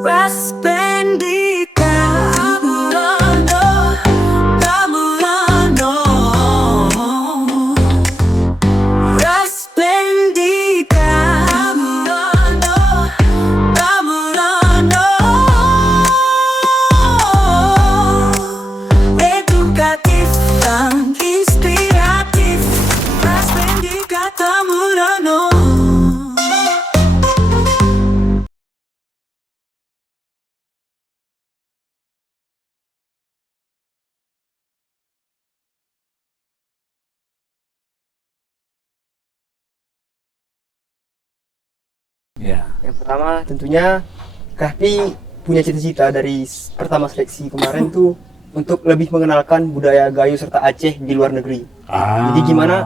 Raspendika Amurano, Amurano. Raspendika Amurano, Amurano. Edukatif dan inspiratif. Raspendika Amurano. Ya. Yang pertama tentunya Kahfi punya cita-cita dari pertama seleksi kemarin tuh untuk lebih mengenalkan budaya Gayo serta Aceh di luar negeri. Jadi gimana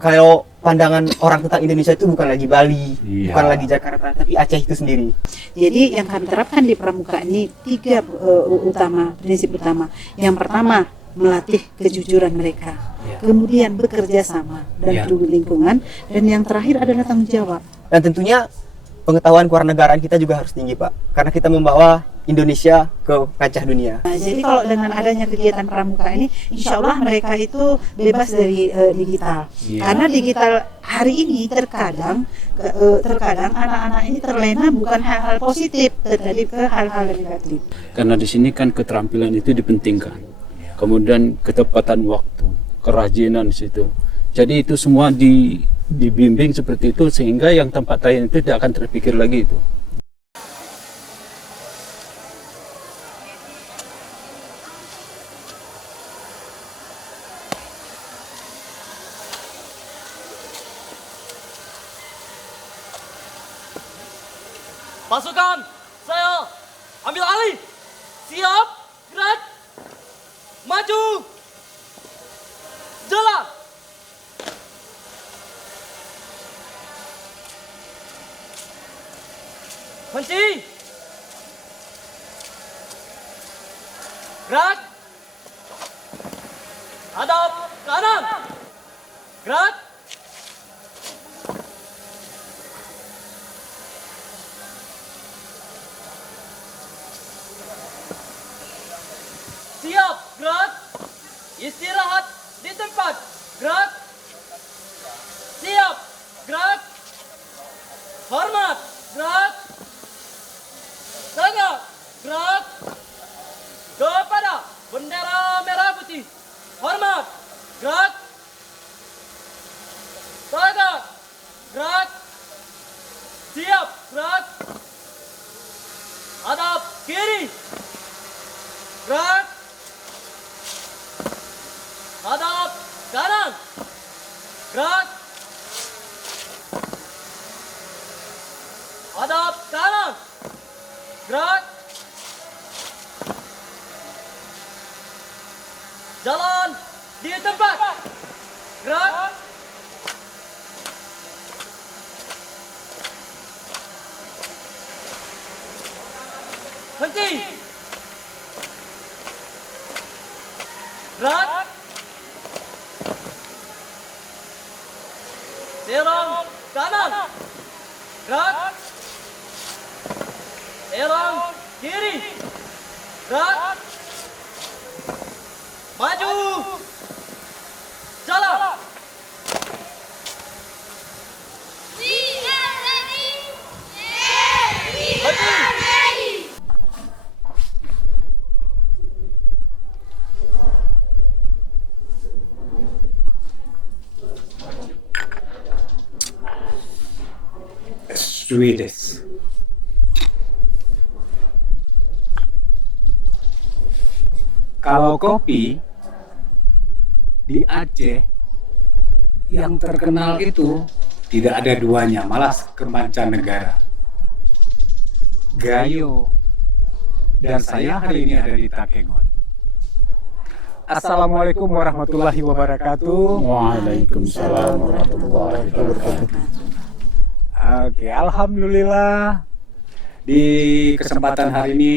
kalau pandangan orang tentang Indonesia itu bukan lagi Bali, Iya. bukan lagi Jakarta, tapi Aceh itu sendiri. Jadi yang kami terapkan di pramuka ini tiga prinsip utama. Yang pertama, melatih kejujuran mereka. Ya. Kemudian bekerja sama dan Ya. peduli lingkungan. Dan yang terakhir adalah tanggung jawab. Dan tentunya pengetahuan kewarganegaraan kita juga harus tinggi, Pak, karena kita membawa Indonesia ke kancah dunia. Nah, jadi kalau dengan adanya kegiatan pramuka ini, insya Allah mereka itu bebas dari digital. Iya. Karena digital hari ini terkadang anak-anak ini terlena bukan hal-hal positif, terjadi ke hal-hal negatif. Karena di sini kan keterampilan itu dipentingkan. Kemudian ketepatan waktu, kerajinan di situ. Jadi itu semua dibimbing seperti itu sehingga yang tempat lain itu tidak akan terpikir lagi itu. Pasukan, saya ambil alih. Siap, gerak, maju, jalan. Kunci. Gerak. Hadap kanan. Gerak. Siap, gerak. Istirahat di tempat. Gerak. Siap, gerak. Hormat, gerak. Tegak, gerak. Kepada bendera merah putih. Hormat, gerak. Tegak, gerak. Siap, gerak. Hadap kiri. Gerak. Hadap kanan. Gerak. Hadap kanan. Gerak. Jalan di tempat. Gerak. Henti. Gerak. Serang kanan. Gerak. Serang kiri. Gerak. Maju. Jalan. Henti. Swedish. Kalau kopi di Aceh yang terkenal itu tidak ada duanya, malah ke mancanegara. Gayo. Dan saya hari ini ada di Takengon. Assalamualaikum warahmatullahi wabarakatuh. Waalaikumsalam warahmatullahi wabarakatuh. Oke, alhamdulillah di kesempatan hari ini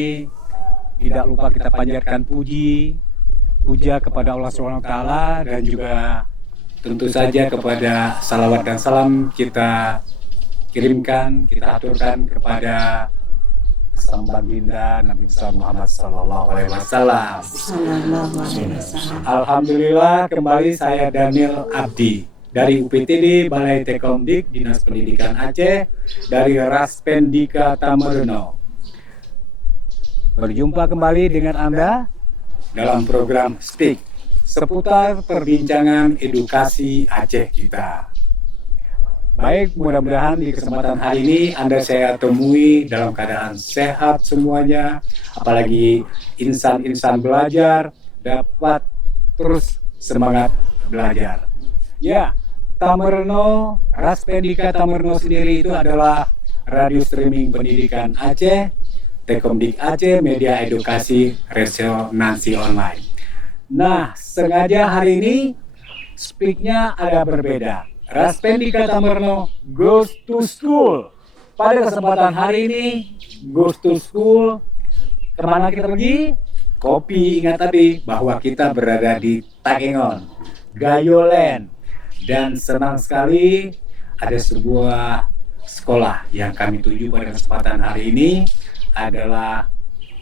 tidak lupa kita panjatkan puja kepada Allah SWT dan juga tentu saja kepada salawat dan salam kita kirimkan, kita aturkan kepada sang baginda Nabi besar Muhammad Sallallahu Alaihi Wasallam. Sallallahu alaihi wasallam. Alhamdulillah, kembali saya Daniel Abdi dari UPTD Balai Tekomdik Dinas Pendidikan Aceh dari Raspendika Tamerno. Berjumpa kembali dengan Anda dalam program Speak seputar perbincangan edukasi Aceh kita. Baik, mudah-mudahan di kesempatan hari ini Anda saya temui dalam keadaan sehat semuanya, apalagi insan-insan belajar dapat terus semangat belajar. Ya, Tamerno, Raspendika Tamerno sendiri itu adalah radio streaming pendidikan Aceh, Tekomdik Aceh, media edukasi resonansi online. Nah, sengaja hari ini speaknya agak berbeda. Raspendika Tamerno goes to school. Pada kesempatan hari ini, goes to school. Kemana kita pergi? Kopi, ingat tadi bahwa kita berada di Takengon, Gayoland. Dan senang sekali ada sebuah sekolah yang kami tuju pada kesempatan hari ini adalah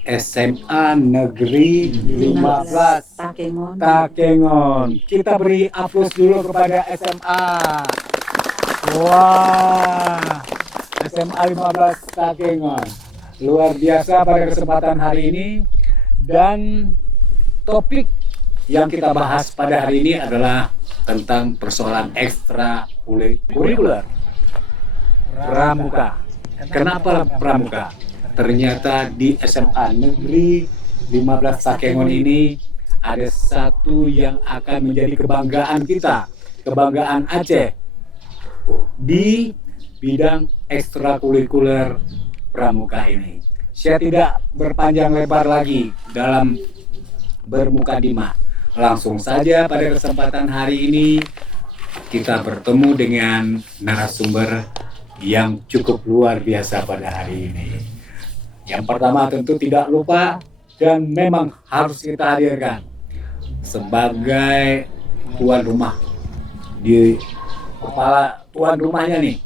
SMA Negeri 15 Takengon. Kita beri aplaus dulu kepada SMA. Wah, SMA 15 Takengon. Luar biasa pada kesempatan hari ini. Dan topik yang kita bahas pada hari ini adalah tentang persoalan ekstra kurikuler pramuka. Kenapa pramuka? Ternyata di SMA Negeri 15 Takengon ini ada satu yang akan menjadi kebanggaan kita, kebanggaan Aceh di bidang ekstrakurikuler pramuka ini. Saya tidak berpanjang lebar lagi dalam bermukadimah. Langsung saja pada kesempatan hari ini kita bertemu dengan narasumber yang cukup luar biasa pada hari ini. Yang pertama tentu tidak lupa dan memang harus kita hadirkan sebagai tuan rumah, di kepala tuan rumahnya nih.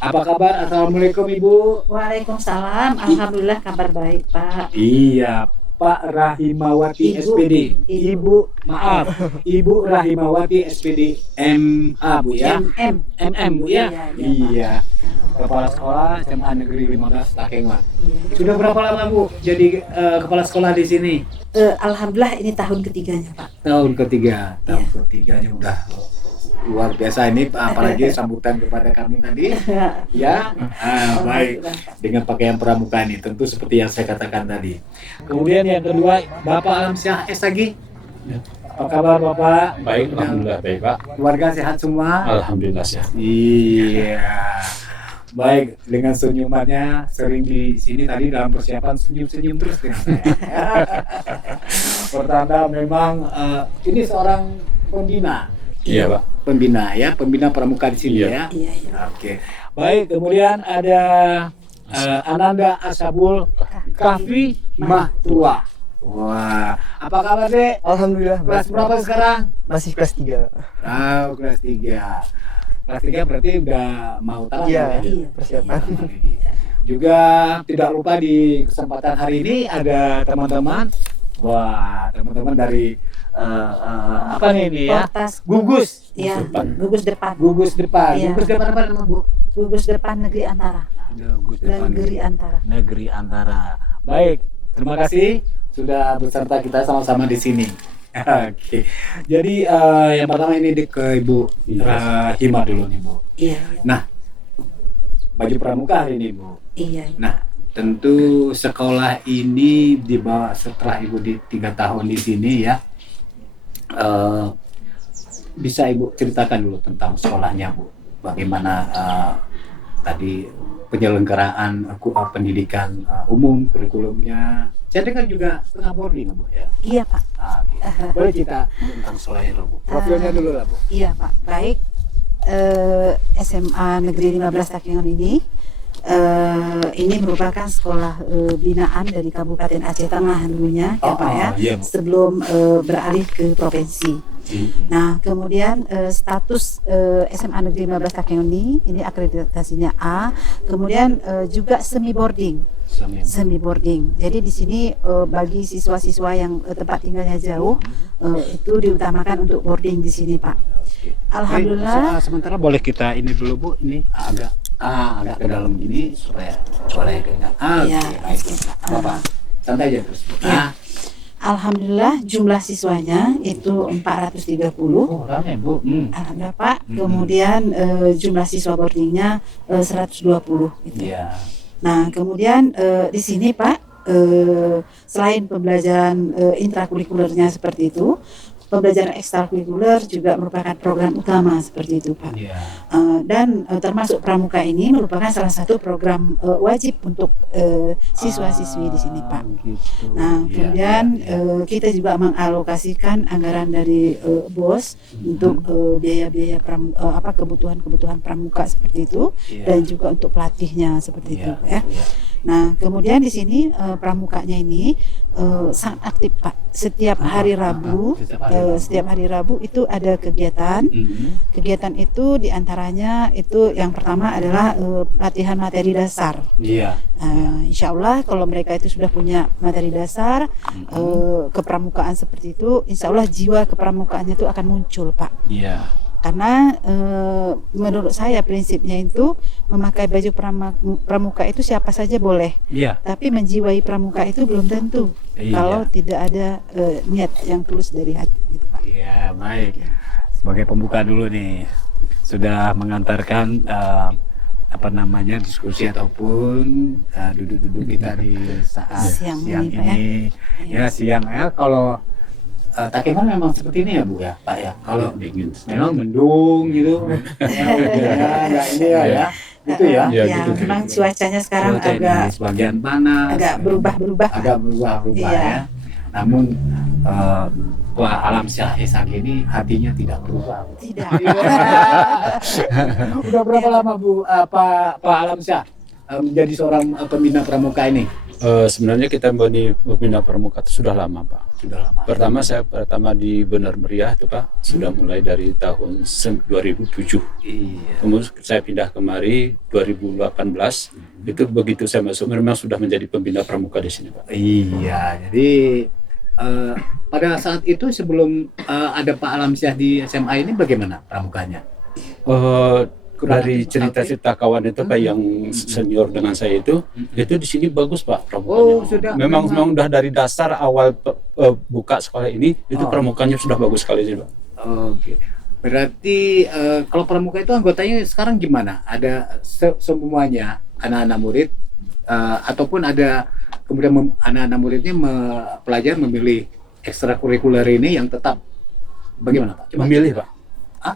Apa kabar? Assalamualaikum Ibu. Waalaikumsalam. Alhamdulillah kabar baik, Pak. Iya, Pak Rahimawati SPD. Ibu Rahimawati SPD MH Bu ya. MM Bu ya. Iya. Kepala Sekolah SMA Negeri 15 Takengon. Sudah berapa lama Bu jadi kepala sekolah di sini? Alhamdulillah ini tahun ketiganya, Pak. Tahun ketiganya udah luar biasa ini, apalagi sambutan kepada kami tadi. Ya, baik, dengan pakaian pramuka ini tentu seperti yang saya katakan tadi. Kemudian yang kedua, Bapak Alamsyah Esagi. Apa kabar Bapak? Baik, alhamdulillah baik Pak. Keluarga sehat semua? Alhamdulillah sehat. Iya. Baik, dengan senyumannya sering di sini tadi dalam persiapan senyum-senyum terus dengan saya. Pertanda memang ini seorang pembina. Iya Pak. Pembina pramuka di sini ya. Iya. Oke. Baik, kemudian ada Ananda Ashabul Kahfi Mahtua. Wah, apa kabar Dek? Alhamdulillah. Kelas berapa sekarang? Masih kelas 3. Kelas 3. Kelas 3 berarti udah mau tamat Iya, ya? persiapan. Juga tidak lupa di kesempatan hari ini ada teman-teman. Wah, teman-teman dari apa nih ini ya? Portas. Gugus. Iya, gugus depan. Gugus depan. Iya. Gugus depan apa nama Bu? Gugus depan Negeri Antara. Gugus depan. Negeri Antara. Negeri Antara. Baik, terima kasih sudah beserta kita sama-sama di sini. Oke. Jadi yang pertama ini ke Ibu Rahima dulu nih Bu. Iya. Nah, baju pramuka hari ini Bu. Iya. Nah, tentu sekolah ini dibawa setelah Ibu di 3 tahun di sini ya. Bisa Ibu ceritakan dulu tentang sekolahnya Bu. Bagaimana tadi penyelenggaraan pendidikan umum, kurikulumnya. Saya dengar juga setengah boarding Bu ya. Iya, Pak. Gitu. Boleh cerita tentang sekolahnya dulu Bu. Profilnya dulu lah Bu. Iya, Pak. Baik. SMA Negeri 15 Takengon ini merupakan sekolah binaan dari Kabupaten Aceh Tengah dulunya, ya Pak ya. Iya, Bu. Sebelum beralih ke provinsi. Nah, kemudian status SMA Negeri 15 Takengon ini akreditasinya A, kemudian juga semi boarding. semi boarding. Jadi di sini bagi siswa-siswa yang tempat tinggalnya jauh itu diutamakan untuk boarding di sini, Pak. Alhamdulillah. Sementara boleh kita ini dulu Bu, ini agak ke dalam gini supaya suaranya kedengar. Iya, baik. Pak. Apa? Santai aja terus. Ya. Alhamdulillah jumlah siswanya itu 430. Oh, ramai Bu. Alhamdulillah Pak. Kemudian jumlah siswa boardingnya 120 gitu. Iya. Nah, kemudian di sini Pak, selain pembelajaran intrakurikulernya seperti itu, pembelajaran ekstrakurikuler juga merupakan program utama seperti itu Pak. Iya. Dan termasuk pramuka ini merupakan salah satu program wajib untuk siswa-siswi di sini Pak. Gitu. Nah, kemudian kita juga mengalokasikan anggaran dari BOS untuk biaya-biaya kebutuhan-kebutuhan pramuka seperti itu, Iya. dan juga untuk pelatihnya seperti itu ya. Iya. Nah, kemudian di sini pramukanya ini sangat aktif Pak. Setiap hari Rabu, setiap hari Rabu itu ada kegiatan. Kegiatan itu diantaranya itu yang pertama adalah latihan materi dasar. Iya. Insya Allah kalau mereka itu sudah punya materi dasar kepramukaan seperti itu, insya Allah jiwa kepramukaannya itu akan muncul Pak. Iya. Karena menurut saya prinsipnya itu memakai baju pramuka itu siapa saja boleh, Iya. tapi menjiwai pramuka itu belum tentu Iya. kalau tidak ada niat yang tulus dari hati gitu Pak. Iya, baik. Sebagai pembuka dulu nih, sudah mengantarkan diskusi ataupun duduk-duduk kita di saat Siang siang ini, Pak, ya. ini. Ya, siang ya. Kalau Takengon memang seperti ini ya Bu ya, Pak ya. Kalau dingin. memang mendung gitu. Enggak ini ya. Gitu ya. Ya, Ya, gitu. memang cuacanya sekarang Cuaca ini agak sebagian panas. berubah-berubah. Agak berubah Iya. ya. Namun Pak Alam Syah Ishak ini hatinya tidak berubah. Tidak. Udah berapa lama Bu Pak Alam Syah menjadi seorang pembina pramuka ini? Sebenarnya kita membina pramuka itu sudah lama Pak. Sudah lama. Pertama di Benar Meriah itu Pak, sudah mulai dari tahun 2007. Iya. Kemudian saya pindah kemari 2018. Itu begitu saya masuk memang sudah menjadi pembina pramuka di sini Pak. Iya. Jadi pada saat itu sebelum ada Pak Alam Syah di SMA ini bagaimana pramukanya? Dari cerita-cerita kawan itu Pak yang senior dengan saya itu di sini bagus Pak pramukanya. Oh, sudah. Memang udah dari dasar awal buka sekolah ini itu pramukanya sudah bagus sekali sih Pak. Oke. Berarti kalau pramuka itu anggotanya sekarang gimana? Ada semuanya anak-anak murid ataupun ada kemudian anak-anak muridnya pelajar memilih ekstrakurikuler ini yang tetap bagaimana Pak? Coba. Memilih Pak.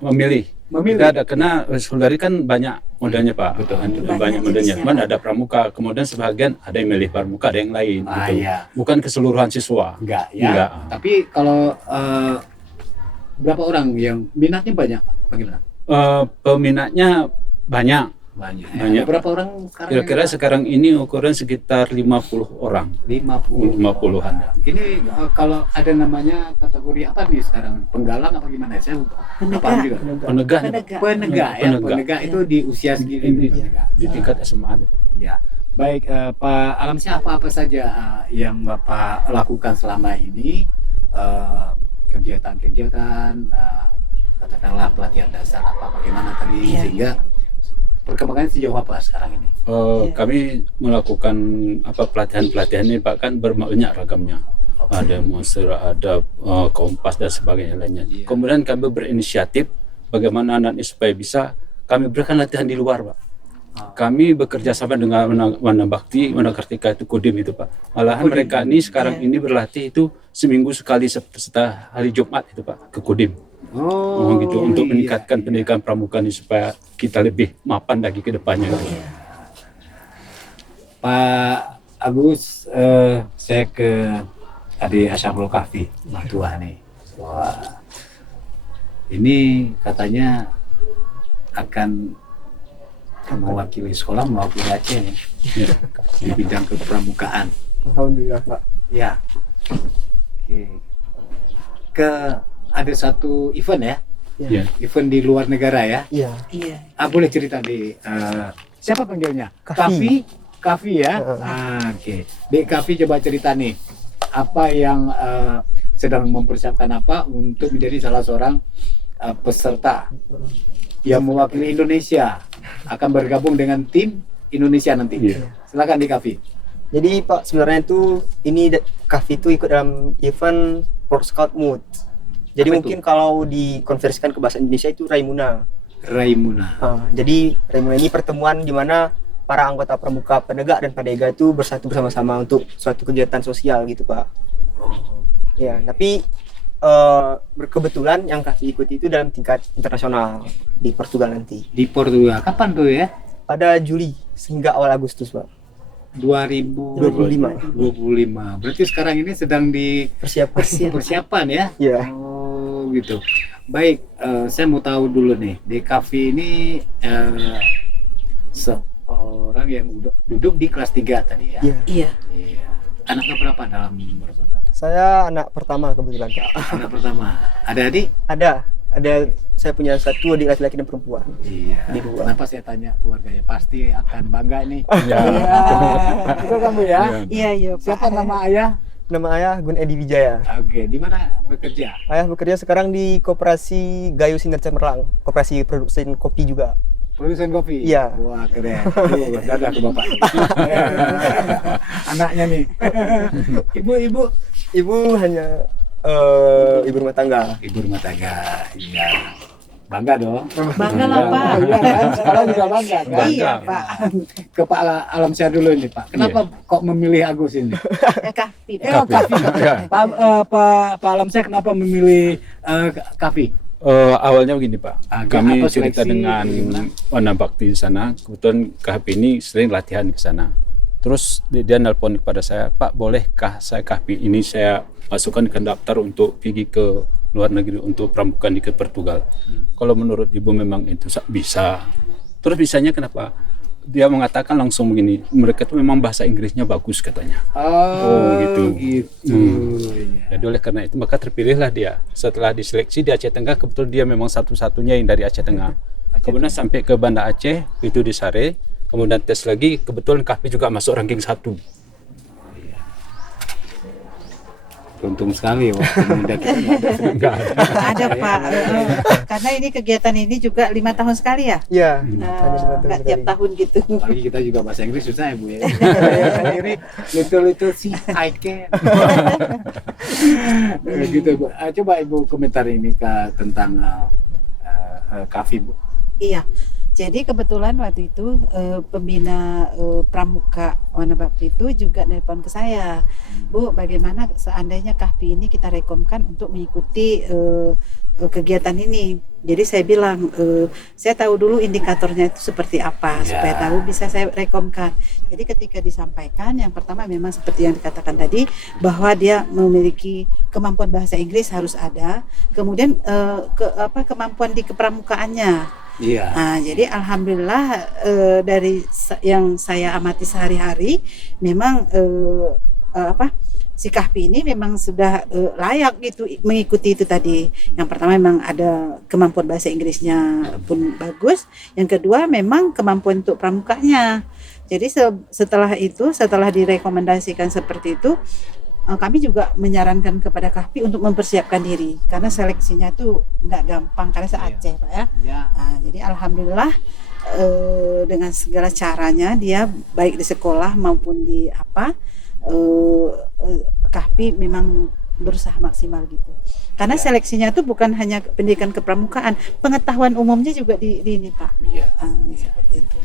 Memilih. Memilih. Tidak ada, karena sekolah kan banyak modelnya Pak. Betul. Banyak modelnya. jenisnya, Cuman Pak. ada pramuka, kemudian sebagian ada yang milih pramuka, ada yang lain. Ah, gitu. iya. Bukan keseluruhan siswa. Enggak ya. Enggak. Tapi kalau berapa orang yang minatnya banyak? Bagaimana? Peminatnya banyak. Banyak. Banyak. Ada berapa orang sekarang? Kira-kira sekarang ini ukuran sekitar 50 orang. 50-an. Ini kalau ada namanya kategori apa nih sekarang? Penggalang apa gimana? Saya lupa. Penegak. Apaan juga? Penegak. Penegak ya. Penegak itu di usia segini. Penegak. Di tingkat SMA. Ya. Baik, Pak Alam Syah, apa saja yang Bapak lakukan selama ini? Kegiatan-kegiatan, katakanlah pelatihan dasar apa bagaimana tadi, Iya. sehingga perkembangannya sejauh apa sekarang ini? Kami melakukan pelatihan-pelatihan ini Pak, kan berbanyak ragamnya. Ada monster, ada kompas dan sebagainya lainnya. Iya. Kemudian kami berinisiatif bagaimana anak ini supaya bisa kami berikan latihan di luar Pak. Kami bekerja sama dengan Wana Bakti, Wana Kartika itu Kodim itu Pak. Malahan mereka ini sekarang ini berlatih itu seminggu sekali setelah hari Jumat itu Pak ke Kodim. Gitu untuk meningkatkan pendidikan pramuka ini supaya kita lebih mapan lagi ke depannya. Pak Agus, saya ke tadi Asyraful Kahfi, Matua nih. Wah, ini katanya akan mewakili sekolah, mewakili Aceh nih di bidang kepramukaan. Alhamdulillah Pak. Ya. Oke. Ada satu event ya, Ya. event di luar negara ya. Iya. Iya. Boleh cerita di siapa panggilnya? Kahfi. Kavi ya. Oke. Dek Kavi coba cerita nih, apa yang sedang mempersiapkan apa untuk menjadi salah seorang peserta yang mewakili Indonesia akan bergabung dengan tim Indonesia nanti. Silakan Dek Kavi. Jadi Pak, sebenarnya itu Kavi itu ikut dalam event Pro Scout Mood. Jadi Apa mungkin kalau dikonversikan ke bahasa Indonesia itu Raimuna. Raimuna. Jadi Raimuna ini pertemuan di mana para anggota pramuka penegak dan padega itu bersatu bersama-sama untuk suatu kegiatan sosial gitu Pak. Ya, tapi berkebetulan yang Kavi ikuti itu dalam tingkat internasional di Portugal nanti. Di Portugal. Kapan tuh ya? Pada Juli hingga awal Agustus Pak. 2025. Berarti sekarang ini sedang di persiapan ya? Iya. Oh gitu. Baik, saya mau tahu dulu nih, DKV ini seorang yang duduk di kelas 3 tadi ya? Iya. Iya. Iya. Anaknya berapa dalam bersaudara? Saya anak pertama kebetulan Pak. Anak pertama. Ada adik? Ada. Saya punya satu adik laki-laki dan perempuan. Iya. Di dua. Kenapa saya tanya keluarganya? Pasti akan bangga nih. Ya. Itu kamu ya? Iya, iya, Pak. Siapa nama ayah? Nama ayah Gun Edi Wijaya. Oke, di mana bekerja? Ayah bekerja sekarang di Koperasi Gayo Sinar Cemerlang, koperasi produksi kopi juga. Produsen kopi? Iya. Wah, keren. Tuh, dadah ke bapak. Anaknya nih. Ibu Ibu hanya ibu rumah tangga. Ibu rumah tangga. Iya. Bangga dong. Bangga lah, Pak. Iya kan? Sekarang juga bangga kan? Iya, Pak. Ke Pak Alamsyah dulu ini, Pak. Kenapa kok memilih Agus ini? Kavi. Kavi. Pak Alamsyah kenapa memilih Kavi? Awalnya begini Pak, kami apa cerita seleksi? dengan Wana Bakti di sana. Kebetulan KHP ini sering latihan ke sana. Terus dia nelpon kepada saya, Pak, bolehkah saya KHP ini saya masukkan ke daftar untuk pergi ke luar negeri untuk pramuka ke Portugal. Kalau menurut Ibu memang itu bisa. Terus bisanya kenapa? Dia mengatakan langsung begini, mereka itu memang bahasa Inggrisnya bagus katanya. Oh, gitu. Iya. Jadi oleh karena itu maka terpilihlah dia. Setelah diseleksi di Aceh Tengah, kebetulan dia memang satu-satunya yang dari Aceh Tengah. Kemudian sampai ke Banda Aceh, itu di Sare. Kemudian tes lagi, kebetulan Kahfi juga masuk ranking 1. Beruntung sekali waktu muda kita nggak ada. Ada, Pak. Karena ini kegiatan ini juga 5 tahun sekali ya. Iya. Nggak tiap tahun gitu. Apalagi kita juga bahasa Inggris susah ya Bu ya. Ini little see I can. Gitu Bu. Coba Ibu komentar ini tentang Kavi Bu. Iya. Jadi kebetulan waktu itu pembina pramuka Wana Bakti itu juga nelpon ke saya, Bu, bagaimana seandainya Kahfi ini kita rekomkan untuk mengikuti kegiatan ini. Jadi saya bilang, saya tahu dulu indikatornya itu seperti apa, supaya tahu bisa saya rekomkan. Jadi ketika disampaikan, yang pertama memang seperti yang dikatakan tadi, bahwa dia memiliki kemampuan bahasa Inggris harus ada, kemudian kemampuan di kepramukaannya. Iya. Nah, jadi alhamdulillah dari yang saya amati sehari-hari, memang si Kahfi ini memang sudah layak gitu mengikuti itu tadi. Yang pertama memang ada kemampuan bahasa Inggrisnya pun bagus. Yang kedua memang kemampuan untuk pramukanya. Jadi setelah direkomendasikan seperti itu, kami juga menyarankan kepada Kahfi untuk mempersiapkan diri karena seleksinya itu nggak gampang karena se-Aceh Pak ya. Nah, jadi alhamdulillah dengan segala caranya dia baik di sekolah maupun di Kahfi memang berusaha maksimal gitu. Karena seleksinya itu bukan hanya pendidikan kepramukaan, pengetahuan umumnya juga di ini Pak. Seperti itu.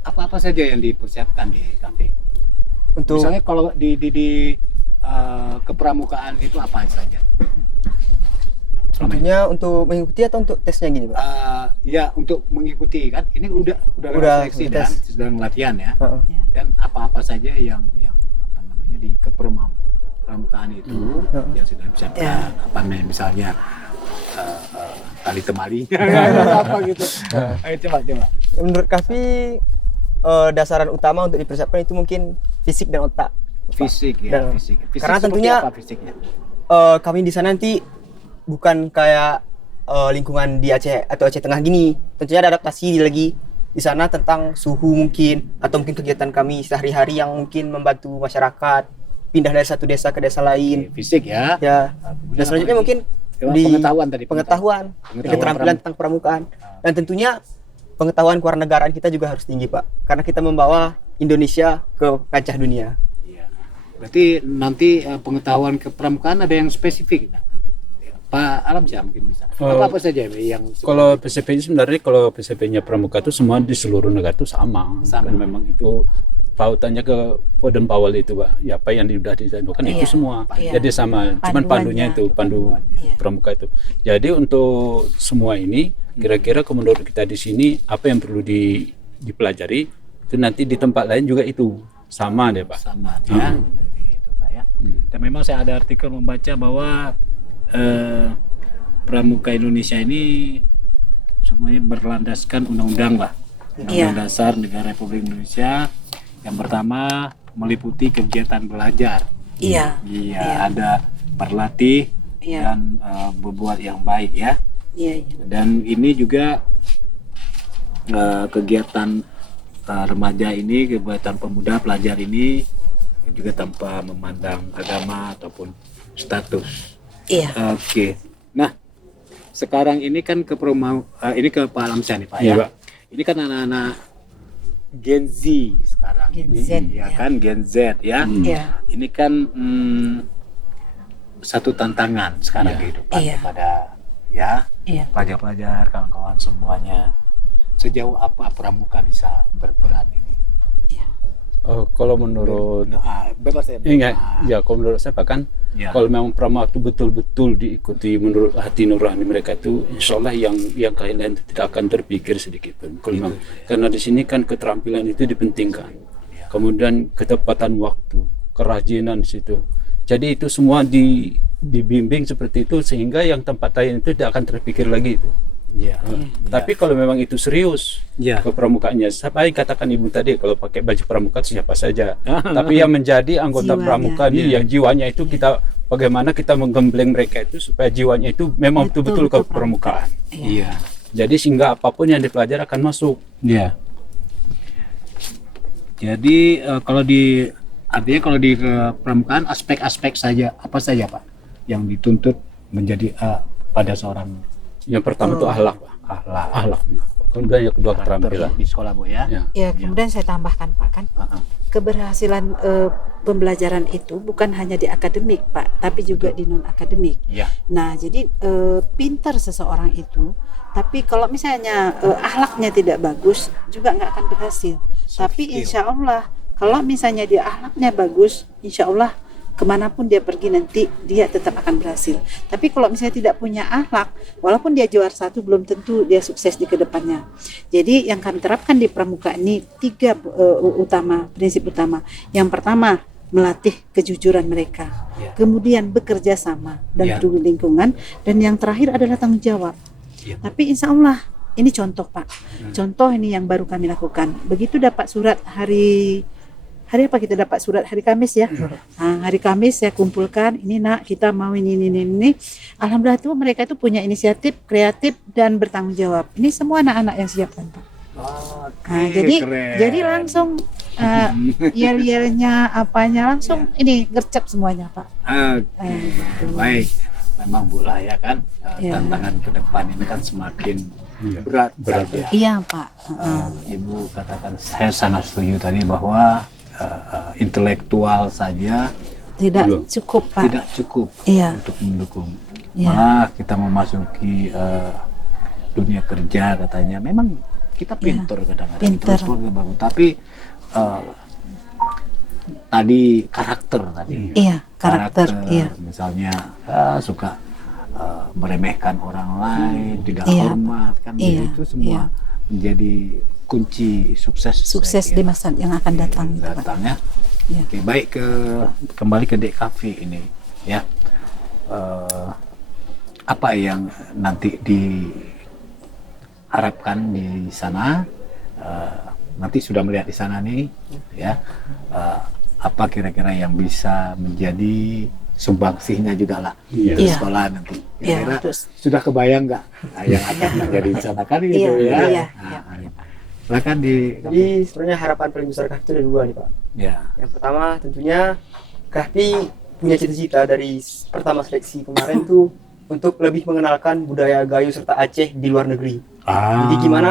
Apa-apa saja yang dipersiapkan di Kahfi? Untuk Misalnya kalau di kepramukaan itu apa saja? tentunya untuk mengikuti atau untuk tesnya gini Pak? Ya untuk mengikuti kan. Ini udah seleksi udah dan tes. sedang latihan ya. Ya. Dan apa-apa saja yang apa namanya di kepramukaan itu yang sudah disiapkan. Apa misalnya tali temalinya apa gitu. Ayo coba. Menurut Kahfi dasaran utama untuk dipersiapkan itu mungkin fisik dan otak. Fisik ya, Dan- fisik. karena seperti tentunya- apa fisiknya? Kami di sana nanti bukan kayak lingkungan di Aceh atau Aceh Tengah gini. Tentunya ada adaptasi lagi di sana tentang suhu mungkin, atau mungkin kegiatan kami sehari-hari yang mungkin membantu masyarakat pindah dari satu desa ke desa lain. Fisik ya. Ya. Dan selanjutnya mungkin di pengetahuan tadi. pengetahuan, keterampilan tentang pramukaan, dan tentunya pengetahuan kewarganegaraan kita juga harus tinggi, Pak, karena kita membawa Indonesia ke kancah dunia. Iya. Berarti nanti pengetahuan kepramukaan ada yang spesifik. Nah, Pak Alamsyah mungkin bisa. Apa saja yang Kalau PCP sebenarnya kalau PCP-nya pramuka itu semua di seluruh negara itu sama. Sama. Kan memang itu pautannya ke Podem Pawal itu, Pak. Ya apa yang sudah ditentukan itu semua. Iya. Jadi sama, cuman pandunya itu pandu pramuka itu. Jadi untuk semua ini kira-kira kalau menurut kita di sini apa yang perlu dipelajari itu nanti di tempat lain juga itu sama deh, Pak. sama ya. Itu, Pak, ya. Dan memang saya ada artikel membaca bahwa pramuka Indonesia ini semuanya berlandaskan undang-undang lah. Undang-undang dasar negara Republik Indonesia. Yang pertama meliputi kegiatan belajar. Iya. Iya, ada berlatih dan berbuat yang baik ya. Iya. Dan ini juga kegiatan remaja ini, kegiatan pemuda pelajar ini juga tanpa memandang agama ataupun status. Iya. Oke. Nah, sekarang ini kan ini ke Pak Alamsyah nih, Pak Iya, ya. Pak. Ini kan anak-anak Gen Z sekarang. Gen ini, Z, ya ya. kan Gen Z ya. Iya. Ini kan satu tantangan sekarang Iya. kehidupan Iya. kepada ya Iya. pelajar-pelajar, kawan-kawan semuanya. Sejauh apa pramuka bisa berperan ini? Kalau menurut Bebas ya. ya kalau menurut saya Pak, kan Ya. kalau memang pramuka itu betul-betul diikuti menurut hati nurani mereka itu, insya Allah yang kalian tidak akan terpikir sedikit pun. Kalau memang, karena di sini kan keterampilan itu dipentingkan, kemudian ketepatan waktu, kerajinan di situ. Jadi itu semua dibimbing seperti itu sehingga yang tempat lain itu tidak akan terpikir lagi itu. Iya. Tapi kalau memang itu serius Ya. ke pramukaannya, siapa yang katakan ibu tadi kalau pakai baju pramuka siapa saja. Tapi yang menjadi anggota Jiwanya. pramuka nih, yang jiwanya itu kita bagaimana kita menggembleng mereka itu supaya jiwanya itu memang betul-betul ke pramukaan. Iya. Jadi sehingga apapun yang dipelajari akan masuk. Iya. Jadi artinya kalau di pramukaan aspek-aspek saja apa saja Pak yang dituntut menjadi pada seorang Yang pertama itu akhlak, Pak. Akhlak. Kemudian yang kedua keterampilan. di sekolah Bu ya. Ya. Ya, kemudian saya tambahkan Pak, kan keberhasilan pembelajaran itu bukan hanya di akademik Pak, tapi juga di non akademik. Iya. Nah, jadi pintar seseorang itu, tapi kalau misalnya akhlaknya tidak bagus juga nggak akan berhasil. Tapi insya Allah kalau misalnya dia akhlaknya bagus, insya Allah kemanapun dia pergi nanti dia tetap akan berhasil. Tapi kalau misalnya tidak punya akhlak, walaupun dia juara satu belum tentu dia sukses di kedepannya. Jadi yang kami terapkan di pramuka ini 3 prinsip utama. Yang pertama melatih kejujuran mereka, kemudian bekerja sama dan peduli lingkungan, dan yang terakhir adalah tanggung jawab. Tapi insya Allah ini contoh Pak, contoh ini yang baru kami lakukan. Begitu dapat surat hari apa kita dapat surat hari Kamis ya. Nah, hari Kamis saya kumpulkan, ini nak kita mau ini. Alhamdulillah tuh mereka itu punya inisiatif, kreatif dan bertanggung jawab. Ini semua anak-anak yang siapkan Pak. Nah, jadi langsung yel-yelnya apanya langsung ini gercep semuanya Pak. Baik. Memang Bu lah ya kan tantangan ke depan ini kan semakin berat saja. Iya Pak. Ibu katakan saya sangat setuju tadi bahwa intelektual saja Tidak cukup Pak. tidak cukup Iya. untuk mendukung. Iya. Malah kita memasuki dunia kerja katanya memang kita pintar kadang-kadang Pintar. intelektual juga bagus, tapi tadi karakter tadi. Iya, karakter. Iya. Misalnya suka meremehkan orang lain, tidak Iya. hormat kan, Iya. itu semua menjadi kunci sukses Sukses di masa yang akan datang gitu, Pak. datangnya. Iya. Oke, baik kembali ke DKV ini ya. Apa yang nanti diharapkan di sana? Nanti sudah melihat di sana nih ya. Apa kira-kira yang bisa menjadi sumbangsihnya juga lah Iya. di Iya. sekolah nanti. Iya, Kira-kira terus. sudah kebayang nggak yang akan terjadi di sana kan gitu Iya, ya? iya, Nah, iya. Silakan di. Jadi sebenarnya harapan paling besar Kahfi itu ada dua nih Pak. Ya. Yang pertama tentunya Kahfi punya cita-cita dari pertama seleksi kemarin tuh untuk lebih mengenalkan budaya Gayo serta Aceh di luar negeri. Jadi gimana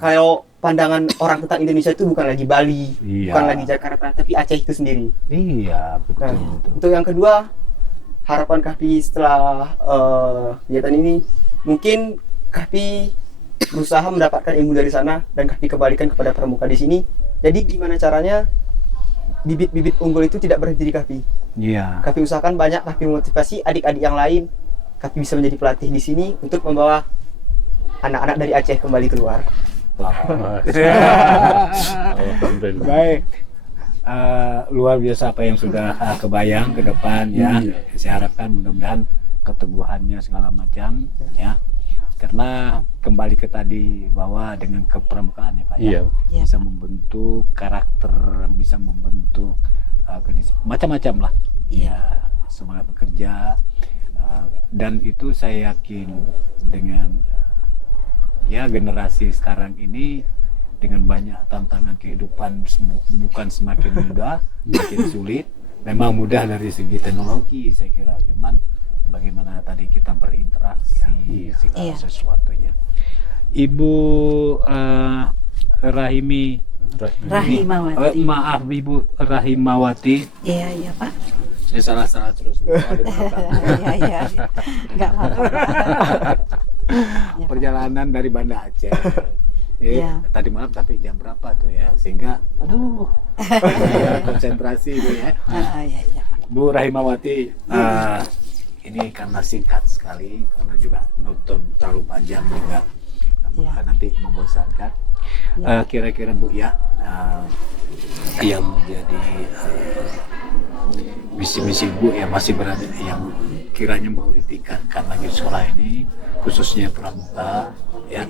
kalau pandangan orang tentang Indonesia itu bukan lagi Bali, Iya. bukan lagi Jakarta, tapi Aceh itu sendiri. Iya, betul, Nah, betul. untuk yang kedua, harapan Kahfi setelah kegiatan ini, mungkin Kahfi berusaha mendapatkan ilmu dari sana dan Kahfi kembalikan kepada pramuka di sini. Jadi gimana caranya bibit-bibit unggul itu tidak berhenti di Kahfi. Iya. Kahfi usahakan banyak, Kahfi motivasi adik-adik yang lain. Kahfi bisa menjadi pelatih di sini untuk membawa anak-anak dari Aceh kembali keluar. Alhamdulillah. Baik. Luar biasa apa yang sudah kebayang ke depan ya. Saya harapkan mudah-mudahan keteguhannya segala macam ya. Karena kembali ke tadi bahwa dengan kepramukaan ya Pak ya, Iya. Iya, bisa Pak. membentuk karakter, bisa membentuk macam-macam lah. Ya, semangat bekerja dan itu saya yakin dengan ya generasi sekarang ini dengan banyak tantangan kehidupan bukan semakin mudah, makin sulit. Memang mudah dari segi teknologi saya kira, cuman bagaimana tadi kita berinteraksi segala Iya. sesuatunya. Ibu Rahimawati. maaf Ibu Rahimawati, Iya, iya Pak. saya salah terus. Iya, iya. Enggak apa-apa. Pak. Ya, Pak. Perjalanan dari Banda Aceh. Iya. Tadi malam tapi jam berapa tuh ya? Sehingga aduh. Konsentrasi itu ya. Iya, iya, Pak. Bu Rahimawati, ini karena singkat sekali karena juga nonton terlalu panjang juga Iya. nanti membosankan. Iya. Kira-kira Bu ya, yang menjadi misi-misi Bu yang masih berada yang kiranya mau ditingkatkan lagi sekolah ini khususnya pramuka ya,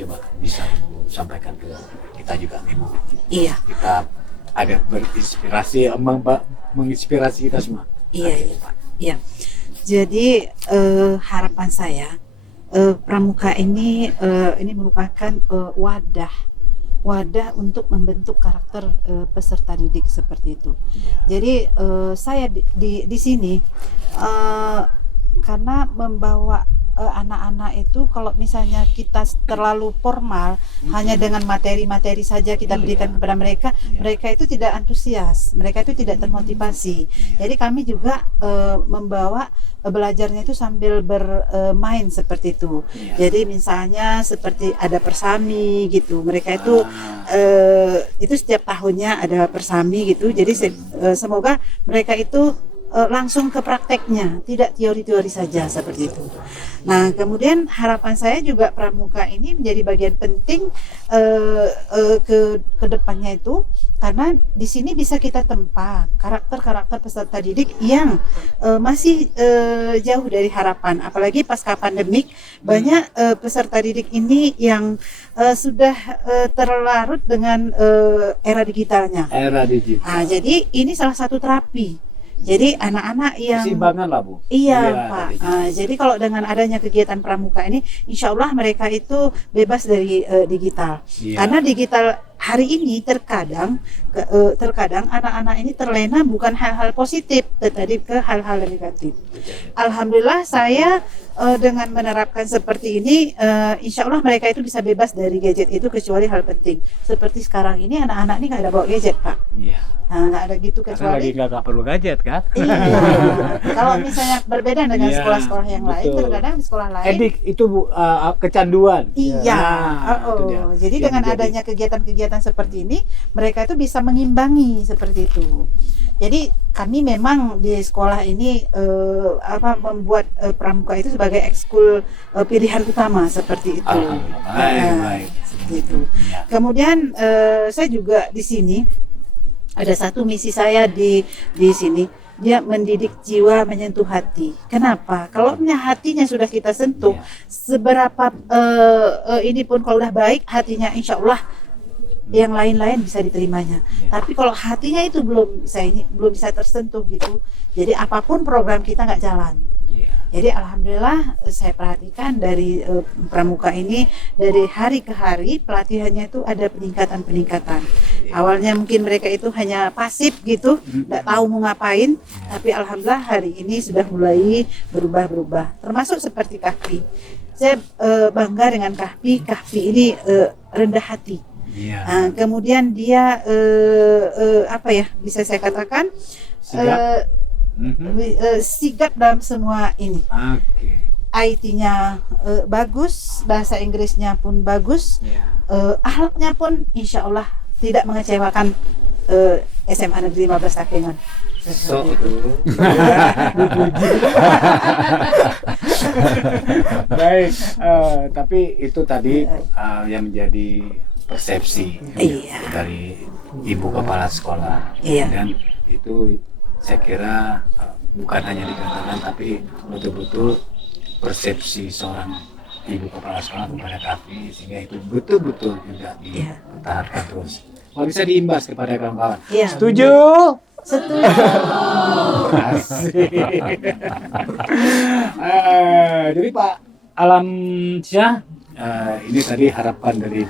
coba bisa sampaikan ke kita juga nih Bu. Iya. Kita ada berinspirasi menginspirasi kita semua. Iya, iya, Pak. Iya. Jadi harapan saya pramuka ini merupakan wadah untuk membentuk karakter peserta didik seperti itu. Jadi saya di sini karena membawa anak-anak itu kalau misalnya kita terlalu formal hanya dengan materi-materi saja kita berikan kepada mereka, mereka itu tidak antusias, mereka itu tidak termotivasi. Jadi kami juga membawa belajarnya itu sambil bermain seperti itu. Jadi misalnya seperti ada persami gitu, mereka itu setiap tahunnya ada persami gitu. Jadi semoga mereka itu langsung ke prakteknya, tidak teori-teori saja seperti itu. Nah, kemudian harapan saya juga pramuka ini menjadi bagian penting ke depannya itu, karena di sini bisa kita tempa karakter-karakter peserta didik yang masih jauh dari harapan, apalagi pasca pandemik banyak peserta didik ini yang sudah terlarut dengan era digitalnya. Era digital. Nah, jadi ini salah satu terapi. Jadi anak-anak yang Keseimbangan lah Bu. iya, Iya, Pak. tadi. Jadi kalau dengan adanya kegiatan pramuka ini, insya Allah mereka itu bebas dari digital. Iya. Karena digital hari ini terkadang anak-anak ini terlena bukan hal-hal positif, tetapi ke hal-hal negatif. Alhamdulillah saya dengan menerapkan seperti ini, insya Allah mereka itu bisa bebas dari gadget itu kecuali hal penting. Seperti sekarang ini anak-anak ini nggak ada bawa gadget, Pak. Iya. Nah, nggak ada gitu Karena kecuali lagi nggak perlu gadget kan? iya. Kalau misalnya berbeda dengan Iya, sekolah-sekolah yang lain, betul. terkadang di sekolah lain Edik itu Bu, kecanduan. iya. Nah, itu dia. Jadi Yang dengan menjadi- adanya kegiatan-kegiatan seperti ini, mereka itu bisa mengimbangi seperti itu. Jadi kami memang di sekolah ini membuat pramuka itu sebagai ekskul pilihan utama seperti itu. Alhamdulillah. Baik, baik. Seperti itu. Iya. Kemudian saya juga di sini ada satu misi saya di sini, dia mendidik jiwa menyentuh hati. Kenapa? Kalau hatinya sudah kita sentuh, seberapa ini pun kalau udah baik hatinya, insya Allah yang lain-lain bisa diterimanya. Tapi kalau hatinya itu belum bisa tersentuh gitu, jadi apapun program kita nggak jalan. Iya. Jadi alhamdulillah saya perhatikan dari pramuka ini dari hari ke hari pelatihannya itu ada peningkatan. Awalnya mungkin mereka itu hanya pasif gitu, tidak tahu mau ngapain, tapi alhamdulillah hari ini sudah mulai berubah. Termasuk seperti Kahfi. Saya bangga dengan Kahfi. Kahfi ini rendah hati. Iya. Kemudian dia apa ya bisa saya katakan Sigap. sigap dalam semua ini. Oke. IT-nya bagus, bahasa Inggrisnya pun bagus, Iya. akhlaknya pun insya Allah tidak mengecewakan SMA Negeri 15 Takengon. So itu. Baik, tapi itu tadi yang menjadi persepsi Iya. dari ibu kepala sekolah. Iya. Dan itu saya kira bukan hanya dikatakan tapi betul-betul persepsi seorang ibu kepala sekolah kepada Kahfi sehingga itu betul-betul juga dipertahankan terus. Kalau bisa diimbas kepada kawan-kawan. Iya. Setuju? Setuju. Asik. Jadi Pak Alamsyah, ini tadi harapan dari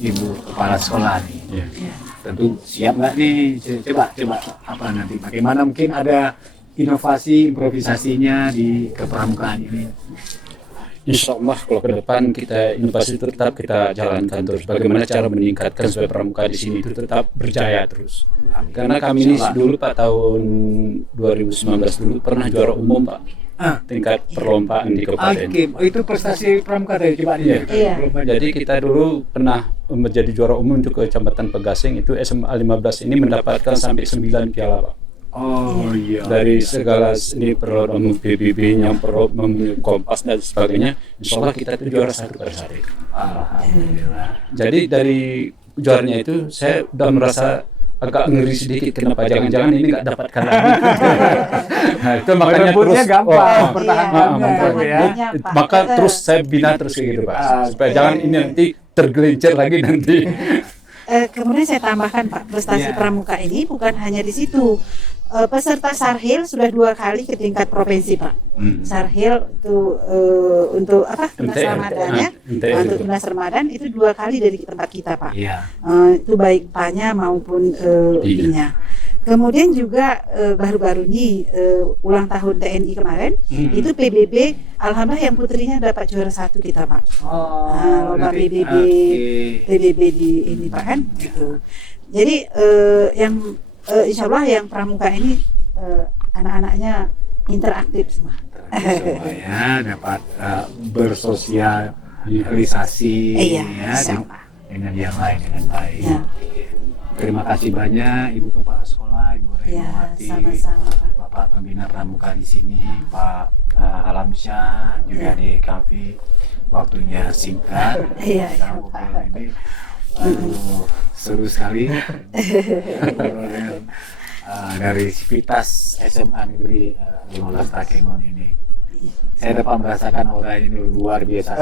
ibu kepala sekolah nih. Tentu siap nggak nih? Coba apa nanti? Bagaimana mungkin ada inovasi improvisasinya di kepramukaan ini? Insya Allah kalau ke depan kita inovasi itu tetap kita jalankan terus. Bagaimana cara meningkatkan supaya pramuka di sini itu tetap berjaya terus. Karena kami ini dulu Pak tahun 2019 dulu pernah juara umum Pak. Tingkat perlombaan di kabupaten. Oke, itu prestasi pramuka tadi coba nih. Iya. Jadi kita dulu pernah menjadi juara umum untuk Kecamatan Pegasing itu SMA 15 ini mendapatkan sampai 9 piala Pak. Oh iya. Dari segala ini program PBB-nya, program Kompas dan sebagainya, insya Allah kita itu juara 1 per hari. Alhamdulillah. Jadi dari juaranya itu saya udah merasa agak ngeri sedikit kenapa jangan-jangan ini nggak dapatkan lagi. Nah, itu makanya Merebutnya terus gampang, Iya, pertahankannya iya, ya. iya, Pak. maka terus saya bina terus kayak gitu Pak. Supaya jangan ini nanti tergelincir lagi nanti. Kemudian saya tambahkan Pak, prestasi Iya. pramuka ini bukan hanya di situ. Peserta Sarhil sudah 2 kali ke tingkat provinsi Pak. Sarhil itu untuk apa? Tunas MTR. Ramadannya, MTR untuk itu. Tunas Ramadan itu 2 kali dari tempat kita Pak. Iya. Itu baik PA-nya maupun I-nya. Kemudian juga baru-baru ini ulang tahun TNI kemarin itu PBB, alhamdulillah yang putrinya dapat juara 1 kita Pak. Lomba nanti- PBB oke. PBB di ini Pak kan gitu. Jadi yang insya Allah yang pramuka ini anak-anaknya interaktif semua. Semua ya dapat bersosialisasi Iya, ya insya Allah. dengan yang lain dengan baik. Ya. Terima kasih banyak Ibu Kepala Sekolah, Ibu Ya, Renowati, sama-sama Pak. Bapak Pembina Pramuka di sini, Pak Alamsyah juga di Kahfi. Waktunya singkat. Iya, iya, Sekarang Pak. obrolan ini seru sekali. Obrolan, dari Sivitas SMA Negeri 15 Takengon ini. Saya dapat merasakan aura ini luar biasa.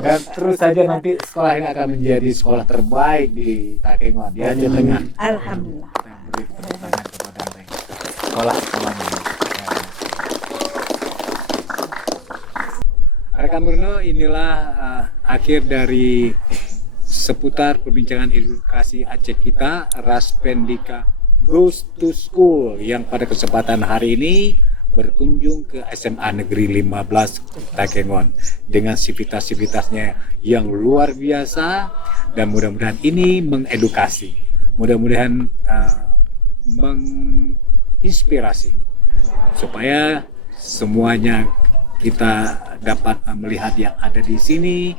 Dan terus saja nanti sekolah ini akan menjadi sekolah terbaik di Takengon, di Aceh Tengah. Alhamdulillah. Kita beri tepuk tangan kepada mereka. Sekolah semuanya. Rekan Bruno, inilah akhir dari seputar perbincangan edukasi Aceh kita, Raspendika Goes to School, yang pada kesempatan hari ini berkunjung ke SMA Negeri 15 Takengon dengan sivitas-sivitasnya yang luar biasa, dan mudah-mudahan ini mengedukasi, mudah-mudahan menginspirasi supaya semuanya kita dapat melihat yang ada di sini,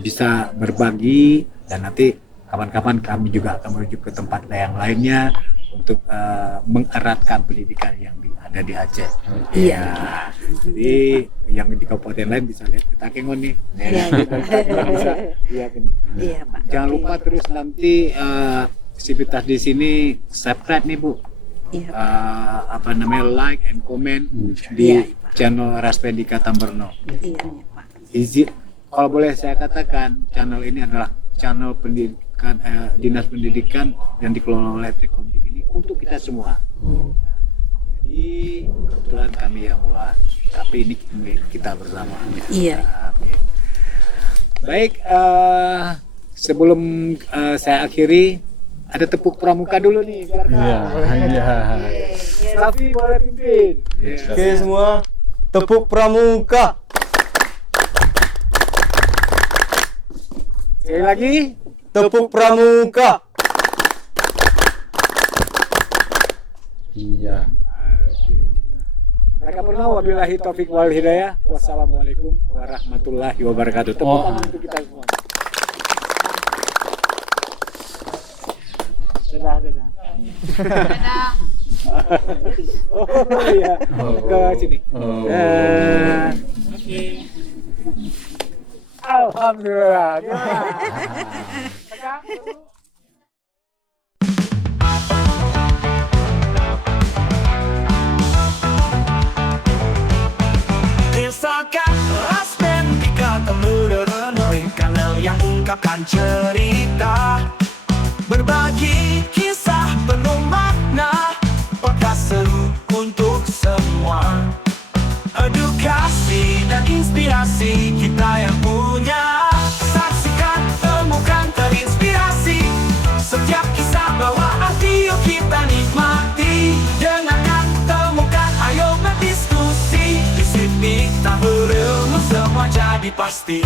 bisa berbagi, dan nanti kapan-kapan kami juga akan menuju ke tempat yang lainnya untuk mengeratkan pendidikan yang ada di Aceh. Iya. Jadi yang di kabupaten lain bisa lihat ke Takengon nih. Iya. Bisa lihat ini. Iya Pak. Jangan lupa terus nanti aktivitas di sini subscribe nih Bu. Iya. Apa namanya, like and comment Iya, di Pak. channel Raspendika Tamberno. Iya Pak. Izin, kalau boleh saya katakan, channel ini adalah channel pendidikan, dinas pendidikan yang dikelola oleh Tekomdik ini untuk kita semua. Jadi kebetulan kami yang mulai, tapi ini kita bersama. Iya. Amin. Baik, sebelum saya akhiri, ada tepuk pramuka dulu nih. Iya. Raffi boleh pimpin. Oke semua, tepuk pramuka. Sekali lagi. Tepuk pramuka. Iya. Mereka pernah wabillahi taufik wal hidayah. Wassalamualaikum warahmatullahi wabarakatuh. Tepuk tangan untuk kita semua. Dadah. Oh iya, ke sini. Alhamdulillah. Desakan Rasmen Dikata Muda-Renoi Kanal yang ungkapkan cerita, berbagi kisah penuh makna, podcast seru untuk semua. Edukasi dan inspirasi kita yang punya. Saksikan, temukan, terinspirasi. Setiap kisah bawa arti, yuk kita nikmati. Dengarkan, temukan, ayo berdiskusi. Di sini tak berilmu semua jadi pasti.